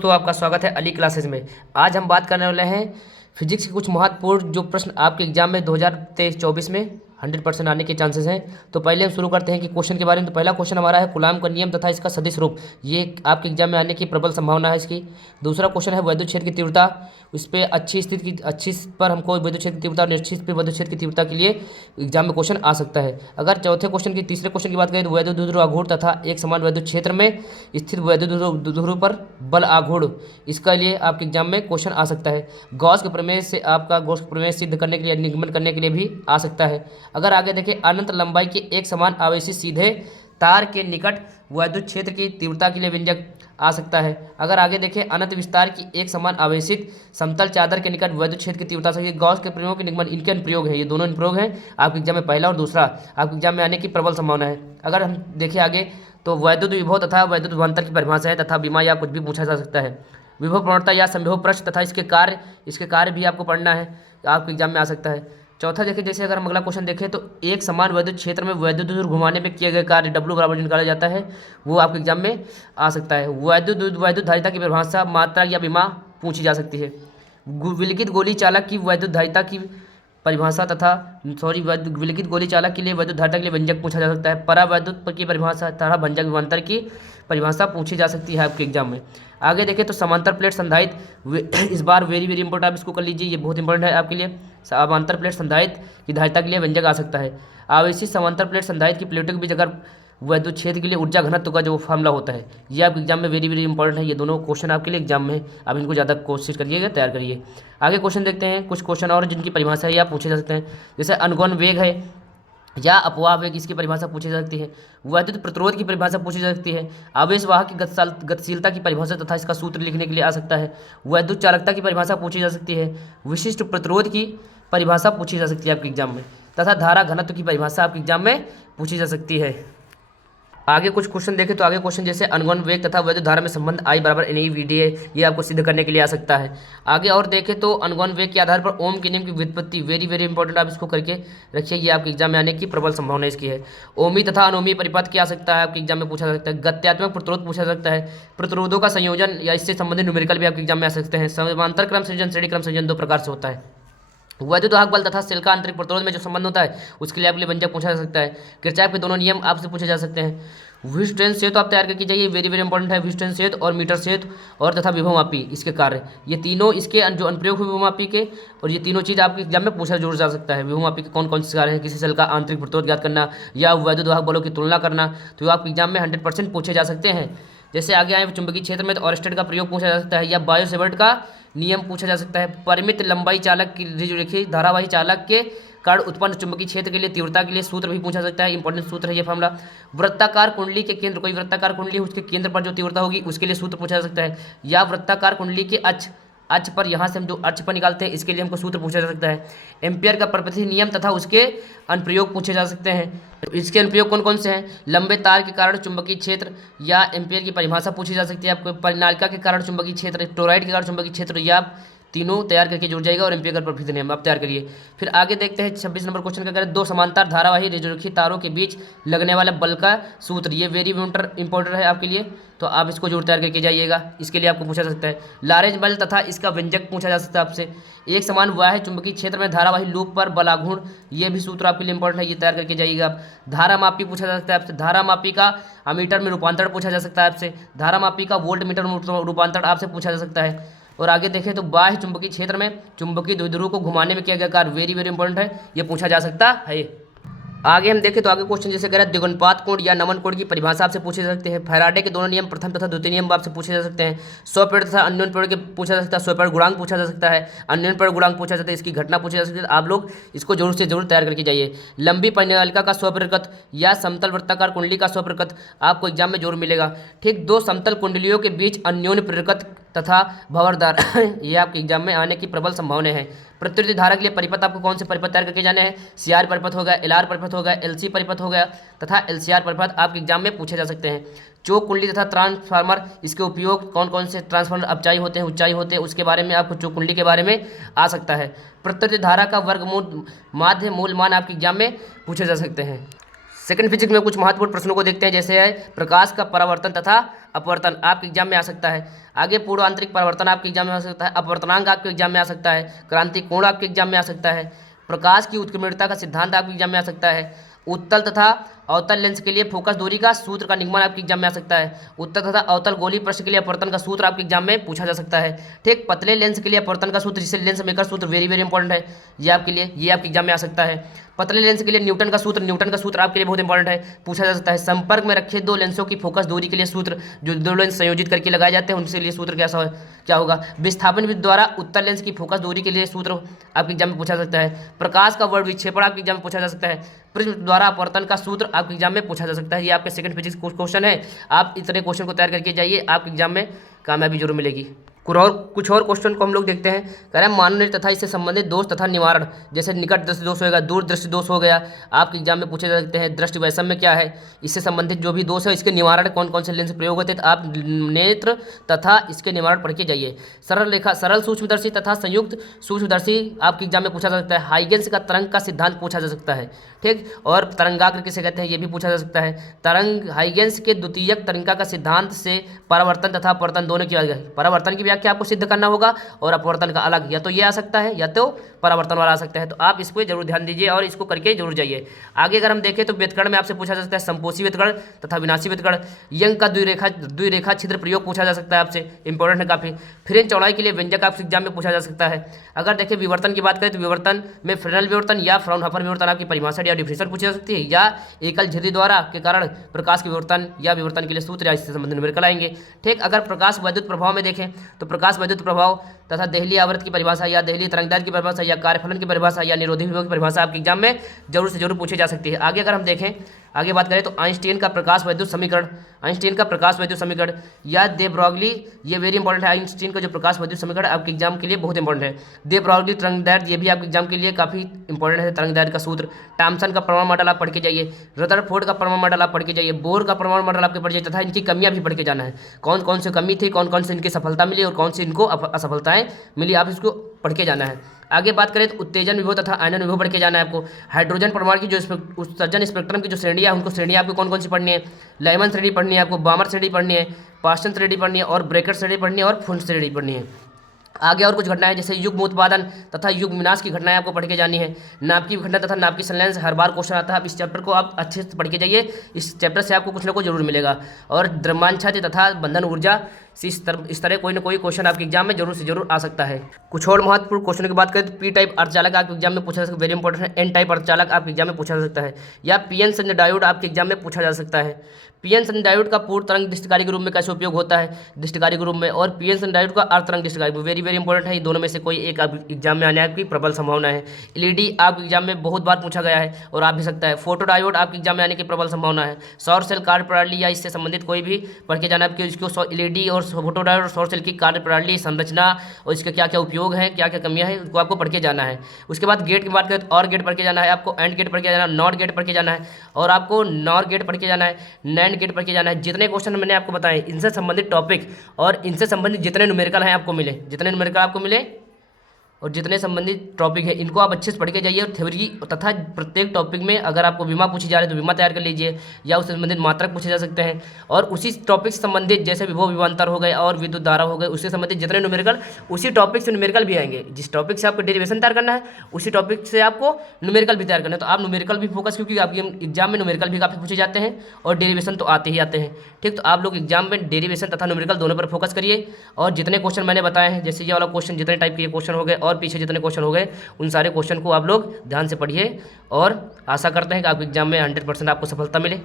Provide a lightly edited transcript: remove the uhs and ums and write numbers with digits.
तो आपका स्वागत है अली क्लासेज में। आज हम बात करने वाले हैं फिजिक्स के कुछ महत्वपूर्ण जो प्रश्न आपके एग्जाम में 2023-24 में 100% आने के चांसेस हैं। तो पहले हम शुरू करते हैं कि क्वेश्चन के बारे में। तो पहला क्वेश्चन हमारा है कूलाम का नियम तथा इसका सदिश रूप, ये आपके एग्जाम में आने की प्रबल संभावना है इसकी। दूसरा क्वेश्चन है वैद्युत क्षेत्र की तीव्रता, उस पर अच्छी पर हमको वैद्युत क्षेत्र की तीव्रता और निश्चित पर वैद्युत क्षेत्र की तीव्रता के लिए एग्जाम में क्वेश्चन आ सकता है। अगर तीसरे क्वेश्चन की बात करें तो वैद्युत ध्रुव आघूर्ण तथा एक समान वैद्युत क्षेत्र में स्थित वैद्युत ध्रुव पर बल आघूर्ण, इसका लिए आपके एग्जाम में क्वेश्चन आ सकता है। गॉस के प्रमेय से गॉस के प्रमेय सिद्ध करने के लिए, निगमन करने के लिए भी आ सकता है। अगर आगे देखें अनंत लंबाई के एक समान आवेशी सीधे तार के निकट वैद्युत क्षेत्र की तीव्रता के लिए व्यंजक आ सकता है। अगर आगे देखें अनंत विस्तार की एक समान आवेशित समतल चादर के निकट वैद्युत क्षेत्र की तीव्रता से, ये गॉस के प्रयोग के निगमन, इनके अनुप्रयोग है, ये दोनों अनुप्रयोग हैं आपके एग्जाम में, पहला और दूसरा आपके एग्जाम में आने की प्रबल संभावना है। अगर हम देखें आगे तो वैद्युत विभव तथा वैद्युत विभवांतर की परिभाषा है तथा बीमा या कुछ भी पूछा जा सकता है। विभव प्रवणता या संभव प्रश्न तथा इसके कार्य भी आपको पढ़ना है, आपके एग्जाम में आ सकता है। चौथा देखिए, जैसे अगर हम अगला क्वेश्चन देखें तो एक समान वैद्युत क्षेत्र में वैद्युत ध्रुव घुमाने में किए गए कार्य W बराबर जो निकाला जाता है वो आपके एग्जाम में आ सकता है। वैद्युत धारिता की परिभाषा, मात्रा या विमा पूछी जा सकती है। विलिखित गोली चालक की वैद्युत धारिता की परिभाषा विलिखित गोली चालक के लिए वैद्युत धारिता के लिए व्यंजक पूछा जा सकता है। परावैद्युत की परिभाषा तथा भंजक विभवांतर की परिभाषा पूछी जा सकती है आपके एग्जाम में। आगे देखें तो समांतर प्लेट संधारित्र, इस बार वेरी इंपॉर्टेंट, आप इसको कर लीजिए, ये बहुत इंपॉर्टेंट है आपके लिए। समांतर प्लेट संधारित्र की धारिता के लिए व्यंजक आ सकता है। आवेशित समांतर प्लेट संधारित्र की प्लेटों के बीच अगर वैद्युत क्षेत्र के लिए ऊर्जा घनत्व का जो फॉर्मूला होता है, ये आपके एग्जाम में वेरी इंपॉर्टेंट है। ये दोनों क्वेश्चन आपके लिए एग्जाम में है, आप इनको ज़्यादा कोशिश करिएगा, तैयार करिए। आगे क्वेश्चन देखते हैं, कुछ क्वेश्चन और जिनकी परिभाषा है या पूछे जा सकते हैं। जैसे अनुगमन वेग है या अपवाह वेग, इसकी परिभाषा पूछी जा सकती है। वैद्युत प्रतिरोध की परिभाषा पूछी जा सकती है। आवेशवाहक की गतिशीलता की परिभाषा तथा इसका सूत्र लिखने के लिए आ सकता है। वैद्युत चालकता की परिभाषा पूछी जा सकती है। विशिष्ट प्रतिरोध की परिभाषा पूछी जा सकती है आपके एग्जाम में, तथा धारा घनत्व की परिभाषा आपके एग्जाम में पूछी जा सकती है। आगे कुछ क्वेश्चन देखें तो आगे क्वेश्चन जैसे अनुगमन वेग तथा वैद्युत धारा में संबंध I बराबर NE/VD है, ये आपको सिद्ध करने के लिए आ सकता है। आगे और देखें तो अनुगमन वेग के आधार पर ओम के नियम की व्युत्पत्ति, वेरी इंपॉर्टेंट, आप इसको करके रखिए, ये आपके एग्जाम में आने की प्रबल संभावना इसकी है। ओमी तथा अनोमी परिपथ क्या आ सकता है आपके एग्जाम में पूछा जा सकता है। गत्यात्मक प्रतिरोध पूछा जा सकता है। प्रतिरोधों का संयोजन या इससे संबंधित न्यूमेरिकल भी आपके एग्जाम में आ सकते हैं। समांतर क्रम संयोजन, श्रेणी क्रम संयोजन दो प्रकार से होता है। वैद्युत वाहक बल तथा सेल का आंतरिक प्रतिरोध में जो संबंध होता है उसके लिए आपके लिए व्यंजक पूछा जा सकता है। किरचॉफ के दोनों नियम आपसे पूछे जा सकते हैं। व्हिटस्टोन सेतु आप तैयार करके जाइए, वेरी इंपॉर्टेंट है। व्हिटस्टोन सेतु और मीटर सेतु और तथा विभवमापी, इसके कार्य, ये तीनों इसके जो अनुप्रयोग हुए विभवमापी के, और ये तीनों चीज़ आपके एग्जाम में पूछा जरूर जा सकता है। विभवमापी के कौन कौन से कार्य हैं, किसी सेल का आंतरिक प्रतिरोध ज्ञात करना या वैद्युत वाहक बलों की तुलना करना, तो आपके एग्जाम में 100% पूछे जा सकते हैं। जैसे आगे आए चुंबकीय क्षेत्र में तो ऑरेस्टेड का प्रयोग पूछा जा सकता है या बायो सेवर्ट का नियम पूछा जा सकता है। परिमित लंबाई चालक की जो देखिए धारावाही चालक के कारण उत्पन्न चुंबकीय क्षेत्र के लिए तीव्रता के लिए सूत्र भी पूछा सकता है, इंपॉर्टेंट सूत्र है ये फॉर्मूला। वृत्ताकार कुंडली के केंद्र, कोई वृत्ताकार कुंडली है उसके केंद्र पर जो तीव्रता होगी उसके लिए सूत्र पूछा जा सकता है। या वृत्ताकार कुंडली के अक्ष पर, यहाँ से हम जो अक्ष पर निकालते हैं इसके लिए हमको सूत्र पूछा जा सकता है। एम्पियर का प्रपथ नियम तथा उसके अनुप्रयोग पूछे जा सकते हैं। तो इसके अनुप्रयोग कौन कौन से हैं। लंबे तार के कारण चुंबकीय क्षेत्र या एम्पियर की परिभाषा पूछी जा सकती है आपको। परिनालिका के कारण चुंबकीय क्षेत्र, टोरॉइड के कारण चुंबकीय क्षेत्र, या आप तीनों तैयार करके जुड़ जाएगा। और एम्पियर का प्रपथ नियम आप तैयार करिए। फिर आगे देखते हैं 26 नंबर क्वेश्चन का करें, दो समांतर धारावाही रेखीय तारों के बीच लगने वाले बल का सूत्र, ये वेरी इंपॉर्टेंट है आपके लिए, तो आप इसको जरूर तैयार करके जाइएगा, इसके लिए आपको पूछा जा सकता है। लारेंज बल तथा इसका व्यंजक पूछा जा सकता है आपसे। एक समान बाह्य चुंबकीय क्षेत्र में धारावाही लूप पर बलाघूर्ण, ये भी सूत्र आपके लिए इंपॉर्टेंट है, ये तैयार करके जाइएगा आप। धारामापी पूछा जा सकता है आपसे। धारामापी का अमीटर में रूपांतरण पूछा जा सकता है आपसे। धारामापी का वोल्ट मीटर में रूपांतरण आपसे पूछा जा सकता है। और आगे देखें तो बाह्य चुंबकीय क्षेत्र में चुंबकीय द्विध्रुव को घुमाने में किया गया कार्य, वेरी इंपॉर्टेंट है, ये पूछा जा सकता है। आगे हम देखें तो आगे क्वेश्चन जैसे कह रहा है द्विगुणपात कोण या नमन कोण की परिभाषा आपसे पूछे जा सकते हैं। फैराडे के दोनों नियम, प्रथम तथा द्वितीय नियम आपसे पूछे जा सकते हैं। स्वपेड़ तथा अन्योन्य पेड़ के पूछा जा सकता है। स्वपेड़ गुणांक पूछा जा सकता है, अन्योन्य पेड़ गुणांक पूछा जाता है, इसकी घटना पूछी जा सकती है। आप लोग इसको जरूर से जरूर तैयार करके जाइए। लंबी परिनालिका का स्वप्रकृत या समतल वृत्ताकार कुंडली का स्वप्रकृत आपको एग्जाम में जरूर मिलेगा। ठीक, दो समतल कुंडलियों के बीच अन्योन्य प्रेरकत्व तथा भंवरदार ये आपके एग्जाम में आने की प्रबल संभावना है। प्रत्युत धारा के लिए परिपथ आपको कौन से परिपथ तैयार करके जाने हैं। CR परिपथ हो गया, LR परिपथ हो गया, LC परिपथ हो गया तथा LCR परिपथ आपके एग्जाम में पूछे जा सकते हैं। चोक कुंडली तथा ट्रांसफार्मर, इसके उपयोग कौन कौन से ट्रांसफार्मर अपचाई होते हैं, ऊंचाई होते हैं, उसके बारे में आपको चोक कुंडली के बारे में आ सकता है। प्रत्युत धारा का वर्गमूल माध्य मूल मान आपके एग्जाम में पूछे जा सकते हैं। सेकंड फिजिक्स में कुछ महत्वपूर्ण प्रश्नों को देखते हैं, जैसे है प्रकाश का परावर्तन तथा अपवर्तन आपके एग्जाम में आ सकता है। आगे पूर्व आंतरिक परावर्तन आपके एग्जाम में आ सकता है। अपवर्तनांक आपके एग्जाम में आ सकता है। क्रांति कोण आपके एग्जाम में आ सकता है। प्रकाश की उत्क्रमणीयता का सिद्धांत आपके एग्जाम में आ सकता है। उत्तल तथा अवतल लेंस के लिए फोकस दूरी का सूत्र का निगमन आपके एग्जाम में आ सकता है। उत्तल तथा अवतल गोलीय पृष्ठ के लिए अपवर्तन का सूत्र आपके एग्जाम में पूछा जा सकता है। ठीक, पतले लेंस के लिए अपवर्तन का सूत्र, जिसे लेंस मेकर सूत्र वेरी वेरी इंपॉर्टेंट है, ये आपके लिए, ये आपके एग्जाम में आ सकता है। पतले लेंस के लिए न्यूटन का सूत्र आपके लिए बहुत इंपॉर्टेंट है, पूछा जा सकता है। संपर्क में रखे दो लेंसों की फोकस दूरी के लिए सूत्र, जो दो लेंस संयोजित करके लगाए जाते हैं उनके लिए सूत्र क्या होगा। विस्थापन विधि द्वारा उत्तल लेंस की फोकस दूरी के लिए सूत्र आपके एग्जाम में पूछा जा सकता है। प्रकाश का वर्ग विक्षेपण आपके एग्जाम में पूछा जा सकता है। प्रिज्म द्वारा अपवर्तन का सूत्र आपके एग्जाम में पूछा जा सकता है। ये आपके सेकंड फिजिक्स क्वेश्चन है। आप इतने क्वेश्चन को तैयार करके जाइए, आपके एग्जाम में कामयाबी जरूर मिलेगी। कुछ और क्वेश्चन को हम लोग देखते हैं। कह रहे हैं मानव नेत्र तथा इससे संबंधित दोष तथा निवारण, जैसे निकट दृष्टि दोष होगा, दूर दृष्टि दोष हो गया, आपके एग्जाम में पूछे जा सकते हैं। दृष्टि वैषम्य क्या है, इससे संबंधित जो भी दोष है इसके निवारण कौन कौन से लेंस प्रयोग होते हैं, तो आप नेत्र तथा इसके निवारण पढ़ के जाइए। सरल सूक्ष्मदर्शी तथा संयुक्त सूक्ष्मदर्शी आपके एग्जाम में पूछा जा सकता है। हाइगेंस का तरंग का सिद्धांत पूछा जा सकता है। ठीक, और तरंगाग्र किसे कहते हैं ये भी पूछा जा सकता है। तरंग हाइगेंस के द्वितीयक तरंगा का सिद्धांत से परावर्तन तथा अपवर्तन दोनों की व्याख्या, परावर्तन की व्याख्या आपको सिद्ध करना होगा और अपवर्तन का अलग, या तो ये आ सकता है या तो परावर्तन वाला आ सकता है। तो आप इस पर जरूर ध्यान दीजिए और इसको करके जरूर जाइए। आगे अगर हम देखें तो व्यतकर्ण में आपसे पूछा जा सकता है संपोषी व्यतकर्ण तथा विनाशी व्यतकर्ण। यंग का द्विरेखा छिद्र प्रयोग पूछा जा सकता है आपसे, इंपॉर्टेंट है काफी। फ्रेंच चौड़ाई के लिए व्यंजक आपके एग्जाम में पूछा जा सकता है। अगर देखें विवर्तन की बात करें तो विवर्तन में फ्रेनेल विवर्तन या फ्राउनहोफर विवर्तन आपकी परिभाषा या डिफिनेशन पूछी जा सकती है, या एकल झिल्ली द्वारा के कारण प्रकाश के विवर्तन या विवर्तन के लिए सूत्र या इससे संबंधित न्यूमेरिकल आएंगे। ठीक, अगर प्रकाश वैद्युत प्रभाव में देखें तो प्रकाश वैद्युत प्रभाव तथा देहली आवर्त की परिभाषा या देहली तरंगदैर्घ्य की परिभाषा या कार्यफलन की परिभाषा या निरोधी विभव की परिभाषा आपके एग्जाम में जरूर से जरूर पूछी जा सकती है। आगे अगर हम देखें, आगे बात करें तो आइंस्टीन का प्रकाश वैद्युत समीकरण, आइंस्टीन का प्रकाश वैद्युत समीकरण या दे ब्रॉगली, ये वेरी इंपॉर्टेंट है। आइंस्टीन का जो प्रकाश वैद्युत समीकरण आपके एग्जाम के लिए बहुत इंपॉर्टेंट है। दे ब्रॉगली तरंगदैर्घ्य, ये भी आपके एग्जाम के लिए काफी इंपॉर्टेंट है, तरंगदैर्घ्य का सूत्र। टॉमसन का परमाणु मॉडल आप पढ़ के जाइए। रदरफोर्ड का परमाणु मॉडल आप पढ़ के जाइए। बोर का परमाणु मॉडल आपके पढ़ जाइए तथा इनकी कमियां भी पढ़ के जाना है, कौन कौन से कमी थी, कौन कौन से इनकी सफलता मिली और कौन सी इनको असफलताएं मिली, आप इसको पढ़ के जाना है। आगे बात करें तो उत्तेजन विभव तथा आयनन विभव पढ़ के जाना है आपको। हाइड्रोजन परमाणु की जो उत्सर्जन स्पेक्ट्रम की जो श्रेणियां हैं, उनको श्रेणियां आपको कौन कौन सी पढ़नी है। लाइमन श्रेणी पढ़नी है आपको, बामर श्रेणी पढ़नी है, पास्टन श्रेणी पढ़नी है और ब्रेकर श्रेणी पढ़नी है और फुंड श्रेणी पढ़नी है। आगे और कुछ घटनाएं जैसे युग्म उत्पादन तथा युग्म विनाश की घटनाएं आपको पढ़ के जानी है। नाभिकीय विखंडन तथा नाभिकीय संलयन से हर बार क्वेश्चन आता है, आप इस चैप्टर को आप अच्छे से पढ़ के जाइए, इस चैप्टर से आपको कुछ ना कुछ जरूर मिलेगा। और द्रव्यांशति तथा बंधन ऊर्जा इस तरह कोई ना कोई क्वेश्चन आपके एग्जाम में जरूर से जरूर आ सकता है। कुछ और महत्वपूर्ण क्वेश्चन की बात करें तो पी टाइप अर्धचालक आपके एग्जाम में पूछा जा सकता है, वेरी इंपॉर्टेंट है। एन टाइप अर्धचालक आपके एग्जाम में पूछा जा सकता है, या पीएन संजय डायोड आपके एग्जाम में पूछा जा सकता है। पीएन संजय डायोड का पूर्ण तरंग दृष्टिकारी के रूप में कैसे उपयोग होता है, दृष्टिकारी के रूप में, और पीएन संजय डायोड का अर्ध तरंग दृष्टिकारी, वेरी वेरी इंपॉर्टेंट है। ये दोनों में से कोई एक एग्जाम में आने की प्रबल संभावना है। एलईडी आपके एग्जाम में बहुत बार पूछा गया है और आ भी सकता है। फोटो डायोड आपके एग्जाम में आने की प्रबल संभावना है। सौर सेल कार्य प्रणाली या इससे संबंधित कोई भी पढ़ के जाना है, इसको एलईडी और फोटो डायोड और सौर सेल की कार्य प्रणाली, संरचना और इसके क्या क्या उपयोग है, क्या क्या कमियां हैं, उसको आपको पढ़ के जाना है। उसके बाद गेट की बात करें तो और गेट पढ़ के जाना है आपको, एंड गेट पढ़ के जाना है, नॉट गेट पढ़ के जाना है और आपको नॉर गेट पढ़ के जाना है, नैंड गेट पढ़ के जाना है। जितने क्वेश्चन मैंने आपको बताए इनसे संबंधित टॉपिक और इनसे संबंधित जितने न्यूमेरिकल हैं आपको मिले, जितने न्यूमेरिकल आपको मिले और जितने संबंधित टॉपिक है इनको आप अच्छे से पढ़ के जाइए। और थ्योरी तथा प्रत्येक टॉपिक में अगर आपको विमा पूछी जा रही है तो विमा तैयार कर लीजिए, या उससे संबंधित मात्रक पूछे जा सकते हैं। और उसी टॉपिक से संबंधित जैसे विभव विभवांतर हो गए और विद्युत धारा हो गए, उससे संबंधित जितने न्यूमेरिकल, उसी टॉपिक से न्यूमेरिकल भी आएंगे। जिस टॉपिक से आपको डेरिवेशन तैयार करना है उसी टॉपिक से आपको न्यूमेरिकल भी तैयार करना है। तो आप न्यूमेरिकल भी फोकस, क्योंकि आपके एग्जाम में न्यूमेरिकल भी काफ़ी पूछे जाते हैं और डेरिवेशन तो आते ही आते हैं। ठीक, तो आप लोग एग्जाम में डेरिवेशन तथा न्यूमेरिकल दोनों पर फोकस करिए। और जितने क्वेश्चन मैंने बताए हैं, जैसे ये वाला क्वेश्चन, जितने टाइप के क्वेश्चन हो गए और पीछे जितने क्वेश्चन हो गए, उन सारे क्वेश्चन को आप लोग ध्यान से पढ़िए और आशा करते हैं कि आपके एग्जाम में 100% आपको सफलता मिले।